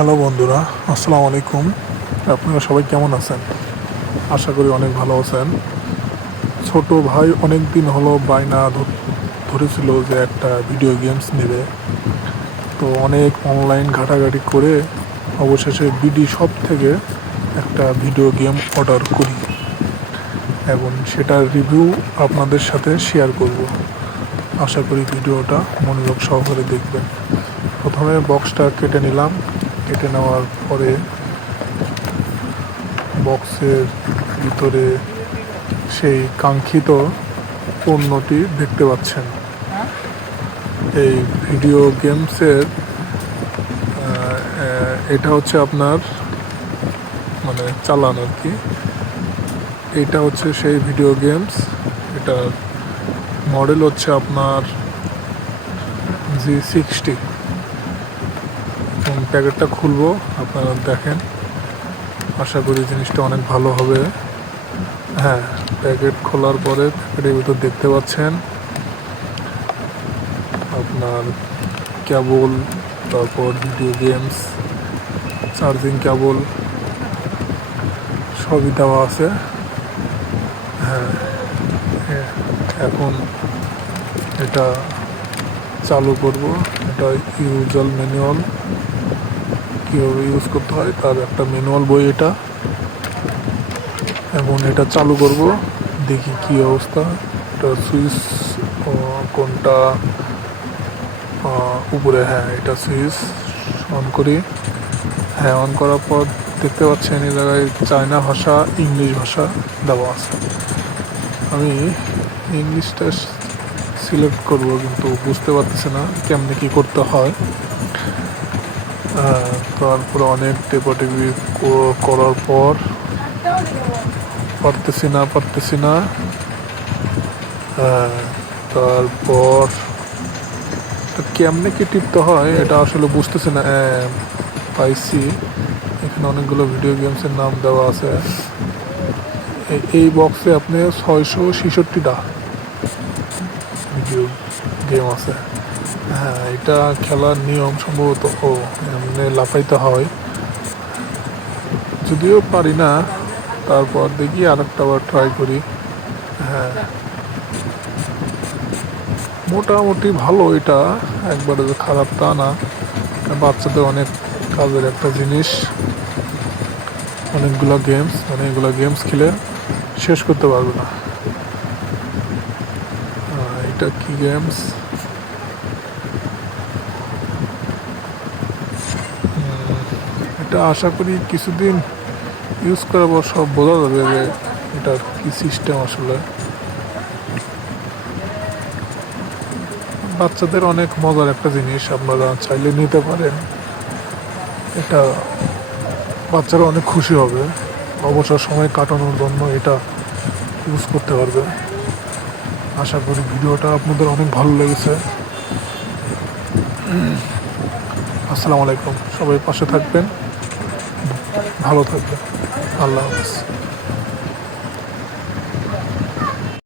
Hello বন্ধুরা, আসসালামু আলাইকুম। আপনারা সবাই কেমন আছেন? আশা করি অনেক ভালো আছেন। ছোট ভাই অনেক দিন হলো বায়না ধরেছিল যে একটা ভিডিও গেমস নেবে। তো অনেক অনলাইন ঘাটাঘাটি করে অবশেষে বিডি শপ থেকে একটা ভিডিও গেম অর্ডার করি এবং সেটার রিভিউ আপনাদের সাথে শেয়ার করব। আশা করি ভিডিওটা মনোযোগ সহকারে দেখবেন। প্রথমে বক্সটা কেটে নিলাম। কেটে নেওয়ার পরে বক্সের ভিতরে সেই কাঙ্ক্ষিত পণ্যটি দেখতে পাচ্ছেন। এই ভিডিও গেমসের এটা হচ্ছে আপনার মানে চালান আর কি। এটা হচ্ছে সেই ভিডিও গেমস। এটার মডেল হচ্ছে আপনার G60। এবং প্যাকেটটা খুলবো, আপনারা দেখেন। আশা করি জিনিসটা অনেক ভালো হবে। হ্যাঁ, প্যাকেট খোলার পরে প্যাকেটের ভিতর দেখতে পাচ্ছেন আপনার কেবল, তারপর ভিডিও গেমস, চার্জিং কেবল সবই দেওয়া আছে। হ্যাঁ, এখন এটা চালু করব। এটা ইউজার ম্যানুয়াল, কীভাবে ইউজ করতে হয় তার একটা ম্যানুয়াল বই এটা। এবং এটা চালু করব, দেখি কি অবস্থা। এটা সুইচ কোনটা উপরে, হ্যাঁ এটা সুইচ অন করি। হ্যাঁ, অন করার পর দেখতে পাচ্ছেন এই জায়গায় চায়না ভাষা, ইংলিশ ভাষা দেওয়া আছে। আমি ইংলিশটা সিলেক্ট করব, কিন্তু বুঝতে পারতেছি না কেমনে কি করতে হয়। তারপরে অনেক টেপাটেপি করার পর পারতেছি না। তারপর কেমনে কি টিপতে হয় এটা আসলে বুঝতেছি না। পাইছি, এখানে অনেকগুলো ভিডিও গেমসের নাম দেওয়া আছে। এই বক্সে আপনি 666টা ভিডিও গেম আছে। হ্যাঁ, এটা খেলার নিয়ম সম্ভবত এমনি লাফাইতে হয়, যদিও পারি না। তারপর দেখি আরেকটা বার ট্রাই করি। হ্যাঁ, মোটামুটি ভালো। এটা একবারে যে খারাপ তা না। বাচ্চাদের অনেক কাজের একটা জিনিস। অনেকগুলো গেমস খেলে শেষ করতে পারবে না। এটা কি গেমস? এটা আশা করি কিছুদিন ইউজ করার পর সব বোঝা যাবে যে এটার কি সিস্টেম আসলে। বাচ্চাদের অনেক মজার একটা জিনিস, আপনারা চাইলে নিতে পারেন। এটা বাচ্চারা অনেক খুশি হবে, অবসর সময় কাটানোর জন্য এটা ইউজ করতে পারবে। আশা করি ভিডিওটা আপনাদের অনেক ভালো লেগেছে। আসসালামু আলাইকুম। সবাই পাশে থাকবেন, ভালো থাকবেন। আল্লাহ হাফেজ।